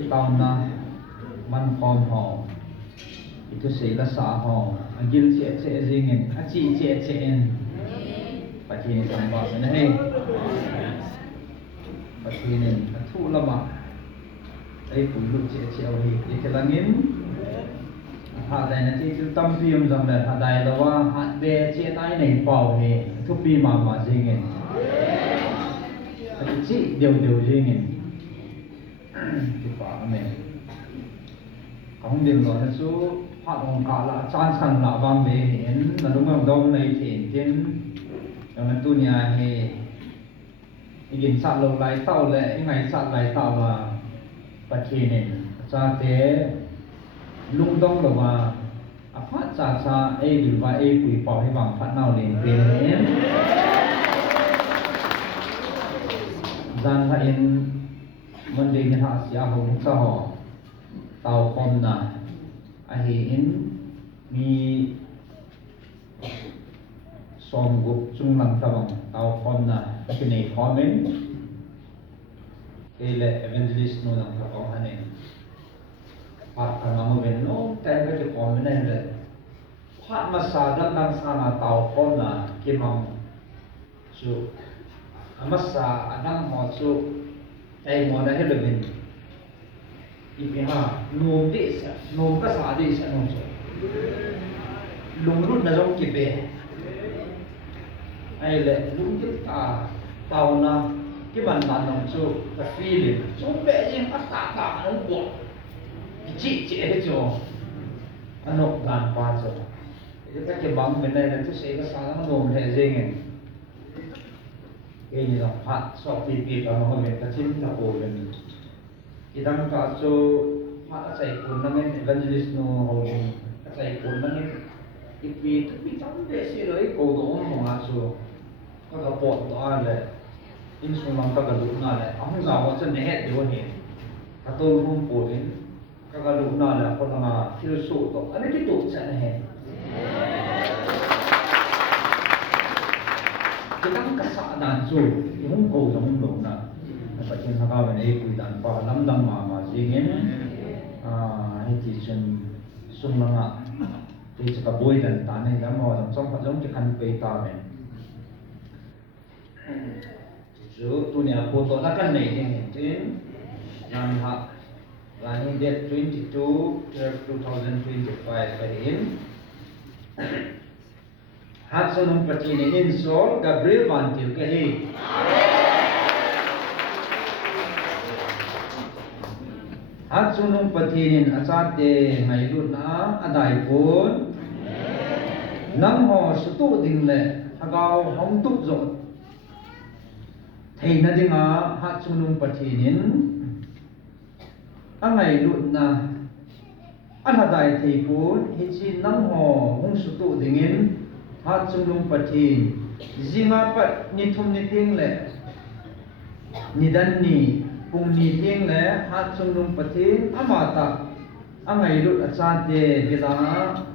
itauna man khom ho itu sila sa ho agil che jingen achi che en pathin samba na he pathin thu lama ai pulu che au hi ikelangin ha dai na ti tam pium jam da ha dai lawa ha be che tai nei pau he thu pi ma jingen achi deu jingen ti pa me kong dim lo na su pha ong ka la chan san la bang be hen na lu ngam dong nei thin tin yang tu nya he igin sa lo lai tau le ngai sa lai tau wa pathin ne cha te lung dong lo wa a pha cha ai du wa ai pui pau hi bang phat nau le be zan ha in Monday ni ha sia hong sa ho tau khom na a hi in mi som gup chung lang tawang tau khom na ka nei khomen ele evangelist no lang ka ong ane pat ka ma ben no ta ka ti khom ne le phat ma sa dang dang sa na tau khom na ki mong chu amasa adang ho chu ai mo da he le bin ipiha nom de sa nom ka sa de sa nom so lung lut na jong ki be ai le lung ki ta tau na ki ban ban nom chu ka feeling so be yin a ta no bo chi che jo anok gan pa jo e ta ke bang ben na tu se ka sa na nom the jeng ini lah pat sok pipi kalau orang kita cinta orang kita nak so pat saya pun nangen evangelist no orang saya pun nangen ipi tapi sampai sih lagi kau dong orang so kalau pot tu ada instrumen tak kalau nala aku nggak mau cendet dia ni atau rumput kalau nala kalau nggak filsuf tu ada itu cendet kita kesadaan tu yung ko jong lo na pathin ha ka ne pui dan pa lam dang ma jingen hi ti chen sum langa ti cha boy dan ta ne lam mo jong pa jong ti kan pe ta me chu tu ne ko to na kan nei ne tin nan ha line date 22/12/2025 by in Hatsunung patini insol Gabriel Vantil kahi. Hatsunung patinin asate ngailut na aday pun. Nang ho sutu ding le hagaw hong tuk zot. Thay na ding hatsunung patinin ang ngailut na anaday thay pun hichi nang ho hong sutu dingin hat sunung pathin zinga pat ni thum ni ting le nidan ni pung ni ting le hat sunung pathin amata angai lut acha de bilanga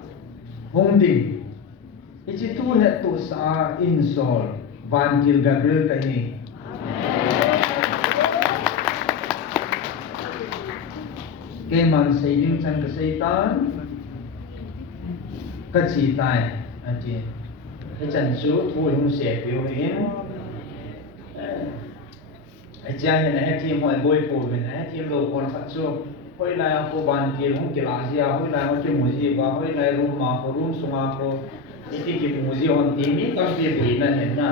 hongding ichi tu he tu sa insol Vantil Gabriel kahi ke man saying chan ka satan ka chi tai ati cái chân số thu hung sẽ biểu hiện cái cha này team hỏi bồi phù bên này team đồ còn phát số hồi lại cô ban kia hung kia là gì hồi lại họ chơi mùi gì và hồi lại room mà cô room suma cô cái mùi gì họ teamนี้ก็เป็นแบบนั้นเห็นนะ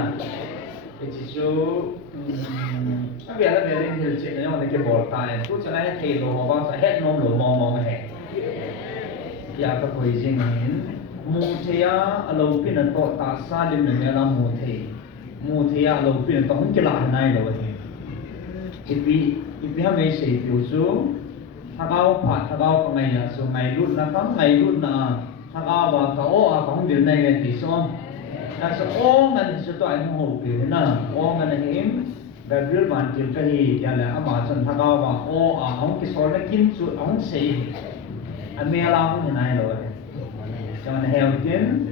cái số cái việc là việc nàyคือchuyện nàyมันcáiบอลตายผู้ชนะที่โลมาบ้างจะเฮ็ดนมหรือมองเห็นอยากจะคุยจริงเห็นมูเทียอารมณ์พินันโตตาซาลิมเนี่ยเวลามูเทียอารมณ์พินันโตหุ่นกีฬาไหนเลยอีพีฮะไม่ใช่ผิวสูงถ้าเขาผัดถ้าเขาไงอะส่วนไงรุ่นนะครับไงรุ่นนะถ้าเขาว่าเขาของเดือนในเงินที่ซ้อมแต่ส่วนโอ้มันสุดท้ายมันหูผิวนะโอ้มันเองแบบเรื่องมันจิตใจอย่างไรอามาจนถ้าเขาว่าโอ้ของที่ซ้อมแล้วกินสุดของเสียอันเมื่อเราหุ่นไหนเลยcho nên heo kiến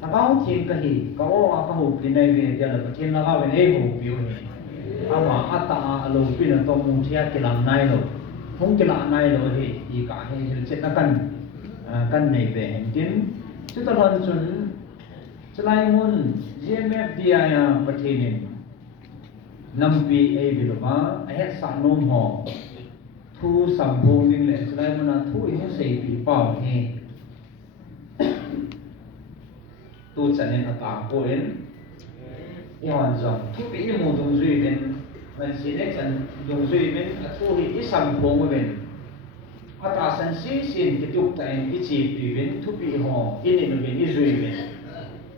ta báo chim cái gì có hộp thì này về giờ là cái chim nó vào bên đây hộp biểu này mà ta lồng pin là tôm mua theo cái làm này rồi hong kila nai lo he I ka he chet na kan nei ve hen tin chu ta lon chun chlai mun GMF dia ya pathinin nampi e biloma a he sa nom ho thu sam bo ding le chlai mun na thu he sei pi pau he tu chanen ata ko en yawan jong thu pi mu dong zui ben man si ne chan dong zui ben thu hi isam bong ben ata san si sin ki tuk ta en ki chi pi ben thu pi ho in no ben I zui ben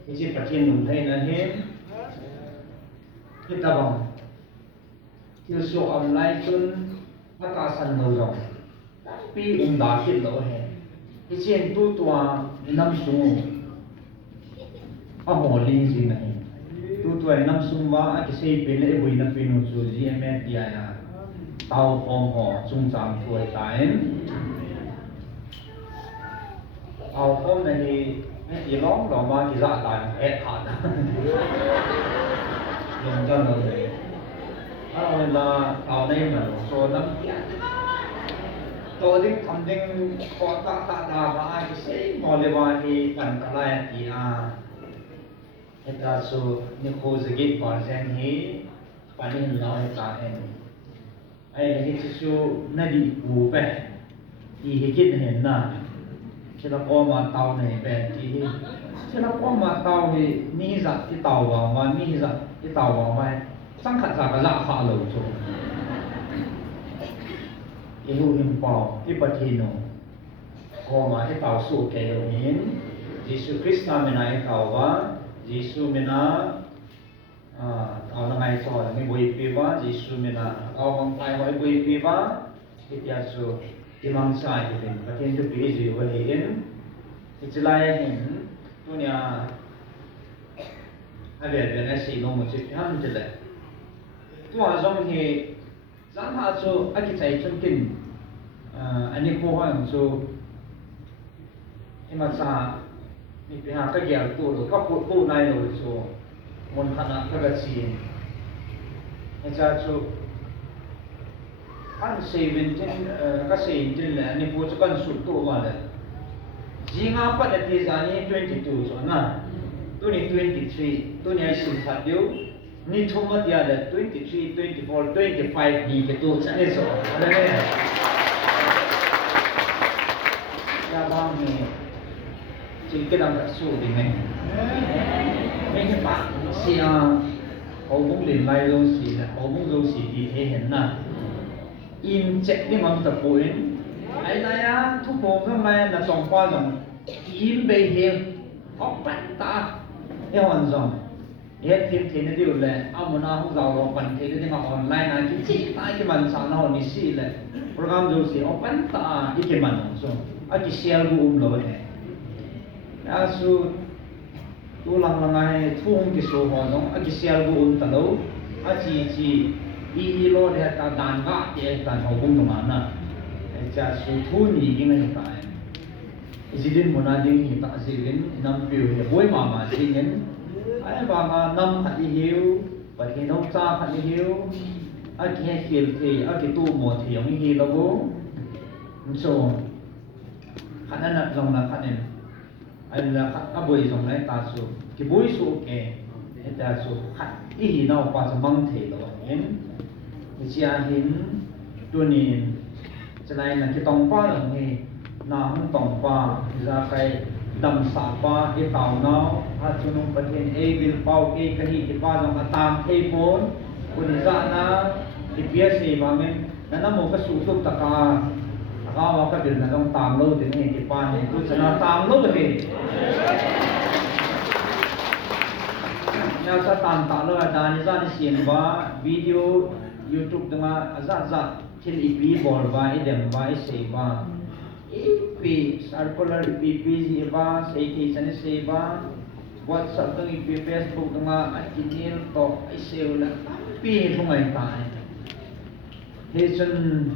I chi pathin num thai na he kita bang til so online chun ata san no jong pi da kit lo he I chen tu tua nam su a ho ling jin na he tu tua nam sum wa a ki sei pe le boi na pe no chu GMF dia ya tao hom ho chung chang thuai ta en tao hom na ni I long lo ma ki za ta e tha na long jan lo le a oi la tao nei ma so nam kia to ding tham ding ko ta da ba ki sei mo le wa ni pan ta la ti a eta so ni ko zagi par zen hi panin la ta en ai hi chi su na di pu pe I hi kit hen na che la ko ma tao nei pe ti hi che la ko ma tao hi ni za ti tao wa ma ni za ti tao wa mai sang khat za ka la kha lo chu I hu him pao ti pathino ko ma ti tao su ke lo hin Jesus Christ na me na tao wa Giêsu mena tao na ngai so ni boi pi wa Giêsu mena tao mang pai hoi boi pi wa ti pia su ti mang sai ti ben pathen tu pi ji wa he in ti chlai hin tu nya a ve ve na si no mo chi ham je le tu a zong he zang ha chu a ki chai chun kin ani ko ha chu ima sa ni pe ha ka gyal tu lo ka pu nai lo chu mon khana ka ga chi e cha chu an 17 ka 17 le ni pu chu kan su tu ma le jinga pa de ti za ni 22 so na tu ni 23 tu ni ai sin tha dio ni thoma dia le 23 24 25 ni ke tu cha ne so ale ne ya ba ni chỉ cái làm đặc số thì mình mấy cái bạn xì họ cũng liền lại đâu xì là họ cũng đâu xì thì thế hiện na in check đi mang tập bồi ai này á thu bồn cái này là trồng qua rồi in bề hiện họ bắt ta theo hoàn rồi hết thêm thế này điều là ông muốn nào không giàu rồi còn thế thì họ online này chỉ tại cái mình sáng nào đi xì là program đâu xì họ bắt ta cái mình rồi à chỉ share luôn rồi asu tu lang langai thung ki so ho no a ki sial bu un ta lo a chi I lo de ta dan ga ye ta ho bung no na cha su thu ni ging ni ta jidin monading hi ta jidin nam piu he boy ma jingen ai ba ma nam ha hi hiu ba ki no cha ha hi hiu a ki he fil the a ki tu mo the yong hi lo go so khana na jong na khanen ai là các buổi trong này ta số cái buổi số cái ta số khách ý nào qua cho mang thể đó em thì chia hình tuần này cho nên là cái tông pha là nghe nào không tông pha ra cái đầm sả pha cái tàu nào ha cho nó bật hiện a bill bao cái gì pha trong cái tam thay phone quân ra na cái bia gì mà mình nó một cái số tục tất cả kalau maka bila nak tam lo thì nghe cái pan này tu sana tam lo thì nhau sa tam lo ada ni sa ni sian ba video YouTube dengan azat til ipi bol ba idem ba se ba ipi circular ipi ba se ti sana se ba WhatsApp dengan ipi Facebook dengan email to se la pi thung ai ta he chân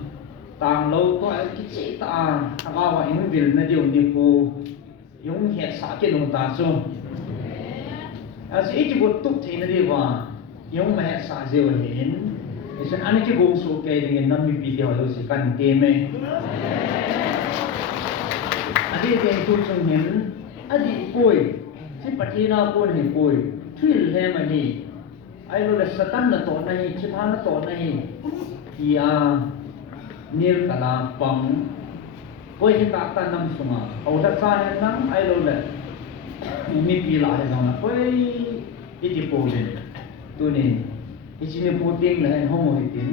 tang lâu to cái chế ta vào vào những việc này điều như cô những hiện xã cái nông ta chung à chỉ chỉ một túc thì nó đi vào những mà hiện xã diệu hiện Isa ani ki gong su ke dengan nam mi pi ho si kan te me. Adi ke tu chung nin adi koi si patina ko ni koi thil he ma ni ai lo le satan na to nai chi tha na to nai ya nil kala pang koi hi ta ta nam sunga au da sa he nam ai lo le mi pi la he na koi iti po din tu ni ichine po ting la ho mo hitin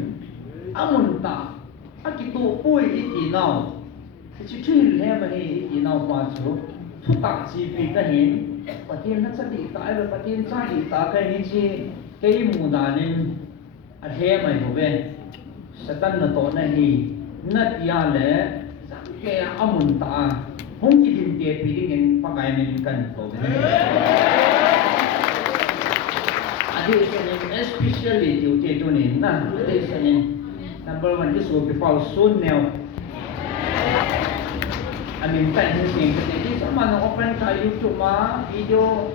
amun ta akitu poi iti nau chi thil he ma ni iti nau pa chu thu ta chi pi ka hin patin na chadi ta ai lo patin cha di ta ka ni chi kei mu da nin a he mai ho ve satan na to na hi na ya le sang ke amun ta hong ki din te pi ding en pa kai min kan to ve adi sen especially tu te to ni na adi sen number 1 is so people soon now amin tan sing jadi sama no open ka YouTube ma video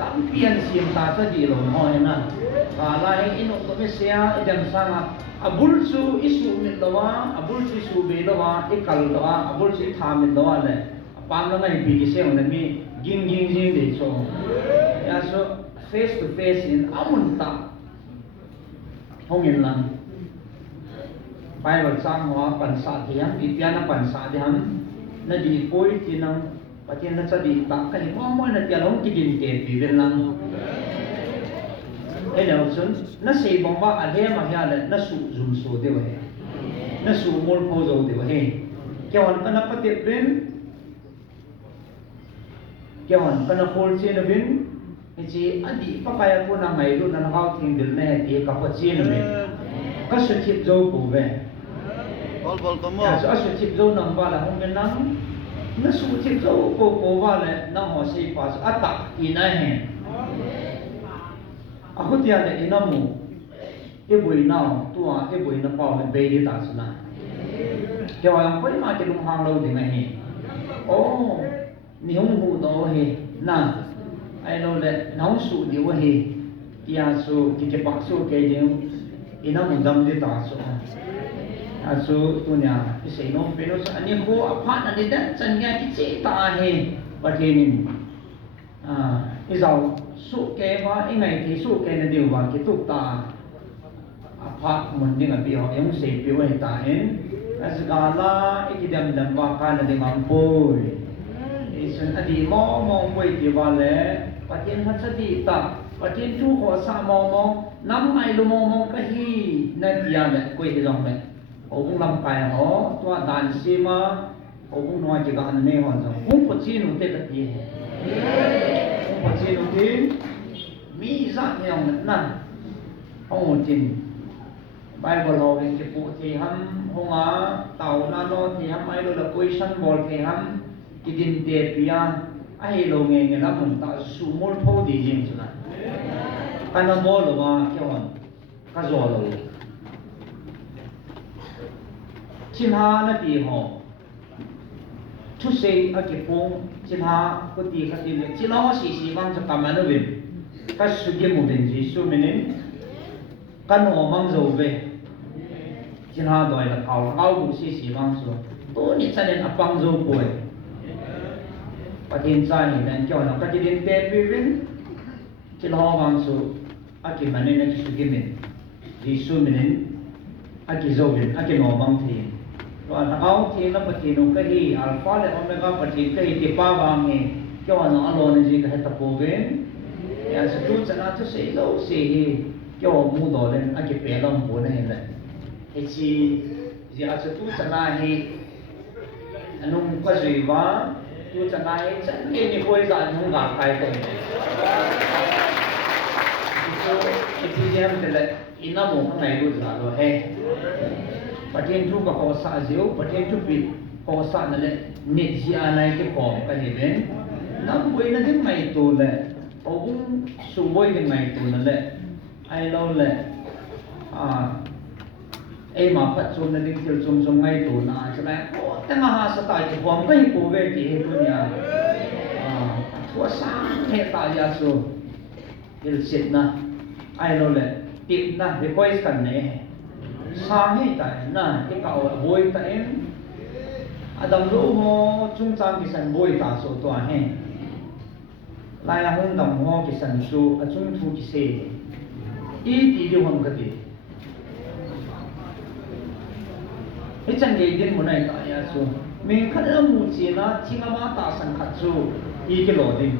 tampian sim ta sa di lo no na kala ino to me sia idam sama abulsu isu min dawa abulsu isu be dawa ikal dawa abulsu tha min dawa le apam na ngai bi ki se on mi ging de so ya so face to face in amunta hongin lang pai wa sang ho pan sa thiam bi piana pan sa thiam na di poi tinang patien na sa di ta ka ni mo na tia long ki din ke bi ben lang ene option na sei bong ba a le ma ya le na su zum so de wa na su mol po zo de wa he kyawan kana pate ben kyawan kana pol che na ben ji adi papaya ko na mai lu na hau thing dil ne ti ka pa che na ben ka su chip zo bu ve bol ko mo ya su chip zo nang ba la hong ben nang na su chip zo ko ba le na ho sei pa ata ina he aku tiada inamu eboi nau tua eboi na pau me be ta sna ke wa yang koi ma ke lung hang lo ding he oh ni hong hu do he na ai lo le nau su di wa he tia su ki ke pa su ke ding inamu dam de ta su asu tu nya isei no pero sa ani ko apa na de dan chan ya ki che ta he pa ke ni izau su ke wa ingai ti su ke na diu wa ki tu ta apa mun ding a bi ho yang sei pi wa ta en asgala ikidam dam wa ka na de mam poi isun adi mo poi ti wa le patien ha sa di ta patien tu ho sa mo nam ai lu mo ka hi na dia le koi hi jong le ông làm cái họ tua đàn xí mà ông nói chỉ có anh này hoàn toàn không có chi nó tết được gì không có chi nó thế mỹ giác nhau nè ông một trình bài bồ lô bên cái phụ thì hắn không á tàu nano thì hắn ai là question ball thì hắn cái दिन tết bia ai lâu nghe lắm mình tạo số mol thô đi gì chứ nè cái nó mol là mà kiểu cái giò rồi Chinha na ti ho thu sei a ke pong chinha ko ti ka ti le chilo si bang cha kamano bin ka su ge mo bin ji su minin kan o mang zo ve chinha doi la kau bu si bang su to ni chanen apang zo poi patin sa ni dan kyo na ka ti din te pi bin chilo bang su a ki manen na su ge min ji su minin a ki zo bin a ki no bang thi còn áo thì nó bật thì nó cái gì alpha là omega bật thì cái gì thì ba vàng này cho nó alone gì cái tập bộ bên ya sự chút sẽ là chút sẽ lâu sẽ cho mua đồ lên anh cái bé lòng bộ này là cái gì giờ sự chút sẽ là thì anh không có gì mà chút sẽ là chẳng cái gì quay ra không gặp cái thôi cái gì là ina mo cái này luôn rồi he patien tu ka ko sa zeu patien tu pi ko sa na le ni ji anai ke ko ka ni ben nam boi na ding mai tu le o su boi ding mai tu na le ai lo le ai ma pat chum na ding til chum ngai tu na cha la o ta ma ha sa ta ki bom kai ko ve ki he tu nya thua sa he ta ya su il sit na ai lo le tip na de koi san ne สาเหตุน่ะที่เขาบวยตาเองอดัมรู้หัวจุงจางกิสันบวยตาโซตัวเฮลายหุ่นดำหัวกิสันสูจุงทูกิเซอีตีดูหังกติไอ้จังเกดินมันไอ้ตายาสูมีขันละมูจีนะชิงามาตาสังขัดสูอีกิโลดิน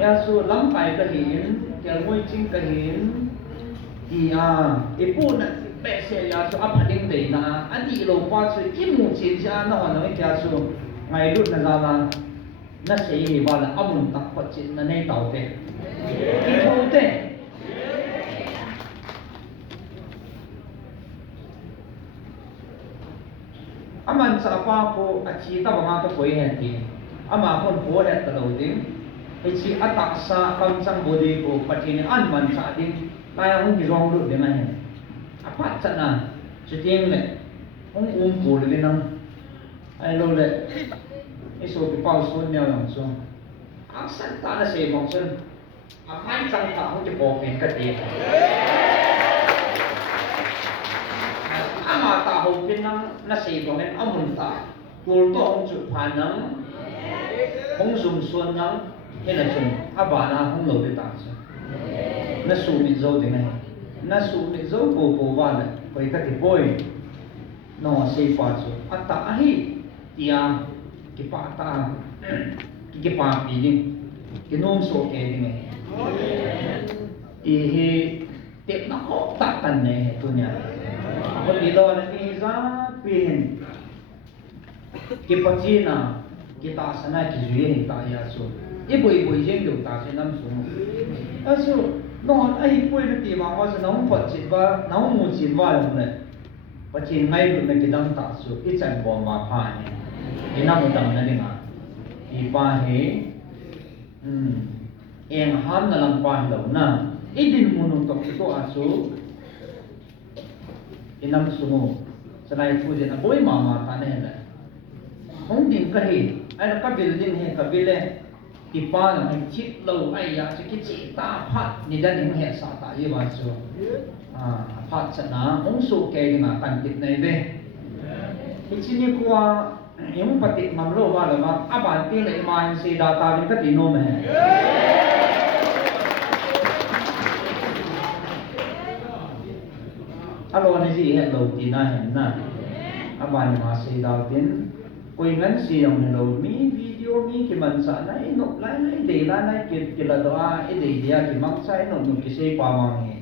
ยาสูลำไปกระหินเกลมวยจิงกระหินอีอีปูน่ะเปเสียยาสูอับหัดิงเดนะอันนี้โลกว่าสูอิมูจีจานะวันนั้นยาสูไงรุ่นนั้นละนั่นเสียว่าละอามุนตักปัจจินนั่นในเต่าเตอีโตเตอามันสาปาโคอาชีตาบางตัวป่วยเหตุอามาคนป่วยเหตุตลอดดิ้งไอชีอัตตาสาคำสั่งบดีโคปัจจินอันมันสาดิ้งตายหุ่นที่ร้องรุ่นเดียนะอาปัจจันนะสุดยิ่งเลยหุ่นปูเลยนั่งไอ้โลเลยไอ้โซบิเป้าส่วนเดียวอย่างส่วนอักษรตาเสียบอกส่วนอาไม่จังตาหุ่นจะบอกเป็นกติอามาตาหุ่นเป็นนั่งนั่นเสียบอกเป็นอามุนตาตัวโตหุ่นจุดผ่านนั่งหุ่นสุ่มส่วนนั่งเห็นอะไรส่วนอาบานาหุ่นโลดตาส่วนนั่นสูมิโซดีไหมนั่นสูมิโซปูว่าเลยไปกติป่วยน้องเสียปาส่วนอัตตาฮีที่กิปาตากิปาปีนี่กินุ่มโซเกดิไหมอีเด็กนักเขาตัดกันเนี่ยตัวเนี้ยคนที่โดนนี่จะเป็นกิปจีน่ะกิตาสนากิจุยนี่ตายาสูอีบุยยังอยู่ตาเสน้ำสูงสูนอนไอ้บุยนี่ตีมาว่าจะน้องปัจจิตว่าน้องมูจิตว่าอย่างไรปัจจิตไม่รู้ในกิดังตาสูอีจันบอมาพาเนี่ยอีน่ามุดดังนั่นเองอ่ะอีป้าเฮเองห้ามนั่งป้าเหล่านั้นอีดินมุนุตกตัวอาสูอีน้ำสูงสลายฟูจิตบุยมาตาเนี่ยแหละห้องดินก็เห็นไอ้เราก็บิลดิ้งเห็นกับบิลเล่อีป้าเนี่ยคิดเราไอ้ยาจะคิดจิตาพัดนี่ได้ถึงเห็นสาตายี่วันสูพัดชนะห้องสูงแก่กันกันติดในเบ้ที่ที่นี่กว่ายังปฏิมัมโลว่าเลยว่าอาบานตีเลยมาอินซีดาตาเป็นกติโนมเหรออารมณ์นี้สิเห็นเราตีน่าเห็นนะอาบานมาซีดาตินคุยงั้นสิยังเรามีวิดีโอมีกี่มันสานไอ้นกไล่ไอ้เดล่าไอ้กิลาตัวไอ้เดียกี่มังใช้นกกี่เสพาวังเอง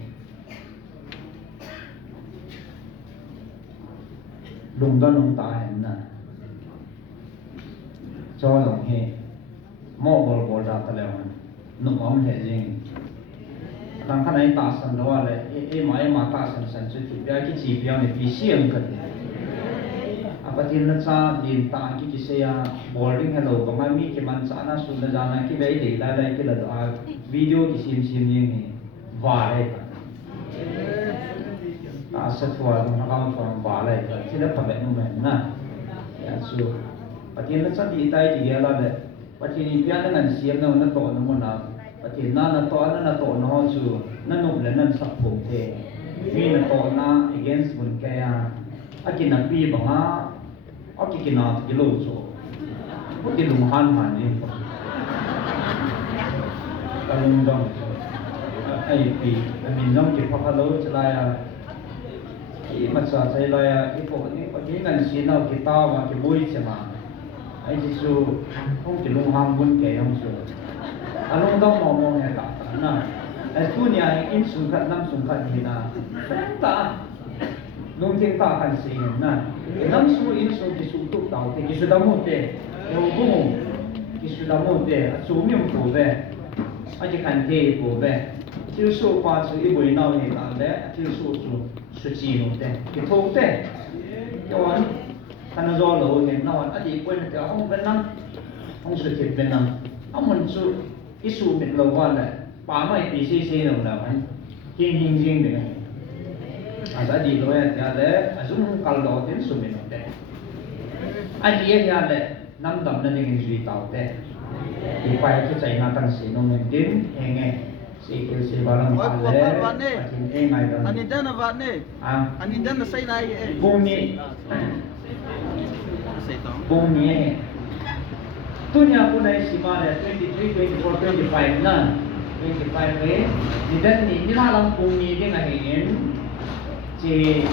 ลุงต้นลุงตาเห็นนะจอยหลงเฮหม้อบอลดาตะแล้วนุ่มอ้อมเฮจิงหลังขณะนี้ตาสันว่าเลยมาตาสันสุดที่ยาคิดจีบยาเนี่ยพิเศษกันอาปฏินัทซาดินตาคิดเสียบอลดิ้งฮัลโหลก็ไม่มีที่มันสานาสุดเลยจานะคิดไปเดี๋ยวได้คิดแล้ววิดีโอที่ซิมยิงนี่ว่าเลยอาสัตว์ว่ามันก็มันฟังว่าเลยที่นั่นทำแบบนู้นนะอย่างสุดปฏินัทสันที่ตายที่เยอะเลยปฏินิพยานั่นเสียงนั่นโตนั่นมันนะปฏินั่นโตนั่นโตนั่นหัวชูนั่นนุ่มเลยนั่นสับผมเทมีนั่นโตนั่น against บุญแก่อากินนักปีบังฮะอากินนักกิโลโซพวกที่ลุงฮันนี่กำลังดังไอ้ปีมีน้องเก็บพักฮัลโหลจะไล่ที่มันสาใจไล่ที่พวกนี้พอดีนั่นสีน้องกีตาร์มาที่บุยใช่ไหมไอ้ที่สูพวกที่ลุงฮันบุญแก่ยังสูอารมณ์ต้องมองเห็นตานะไอ้ผู้เนี่ยอินสุขัดน้ำสุขัดนี่นะตาลุงเทียงตากันสินะน้ำสูอินสุกิสุตุกเต่าที่กิสุดามุเตะเอวบุ้งกิสุดามุเตะสูงยังผู้เบ้อาจจะกันเทผู้เบ้ที่สูกว่าสูอีบุยน่าเห็นตาเบ้ที่สูสุจีนุเตะกิโตเตะย้อนท่านรอเราเห็นน่าวันอดีตคนเดียวห้องเป็นนั่งห้องสุดที่เป็นนั่งเอามันสูอิสุเป็นเราว่าเลยป่าไม่ปีซีซีเราแล้วมันจริงเดี๋ยวอาจจะดีเลยya le azum kaldo tin suminote aje ya le nam dam na ning zui tau te ipai chu chai na tan si no men tin henge Sikil si barang Oi, pale. buat apa ni? Patin ngai dan. Ani dan apa ni? Ah, Ani dan sai nai bumi. Sai tong. Bumi. Tunya punai simane 23, 24, 25 na. 25 ni. Di dan ni halang bumi dia ngahin. Ci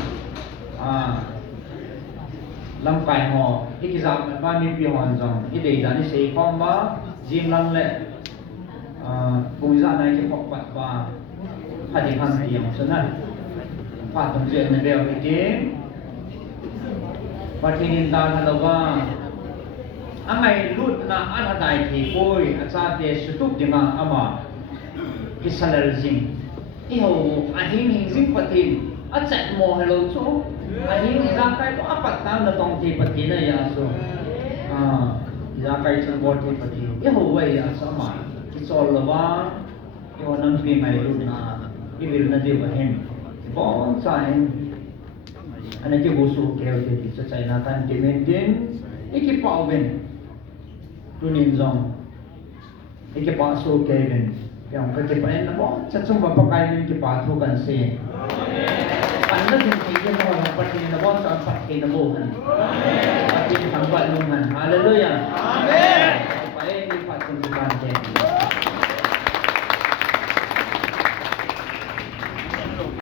lâm cài họ cái giảm ba mươi biểu hoàn dòng cái đề giá đi xây phong ba riêng lăng lệ bùi dạ này cái học vật và phải đi hành tiền sân này phải tổng diện này đều bị chế và khi nhìn ta là đâu anh này lút na anh đại thì bôi anh ra để sử dụng tiếng Anh mà cái salary riêng cái hậu anh hình riêng phát triển anh chạy mò hello số anh izakai ko apat na tong pati na ya so izakai san bot pati ye huwai ya sama kisol lawa yo nam pi mai lu na ibil na de bahen bon sain ana ke bosu ke ke sa china kan ke maintain iki pawen tunin zong iki pa so ke ben yang ka ke paen na bon sa chung ba pa kai ni ke pa thu kan se Anda tinggi mohon seperti ini, mohon seperti ini, mohon. Tapi sampai luman, haleluya.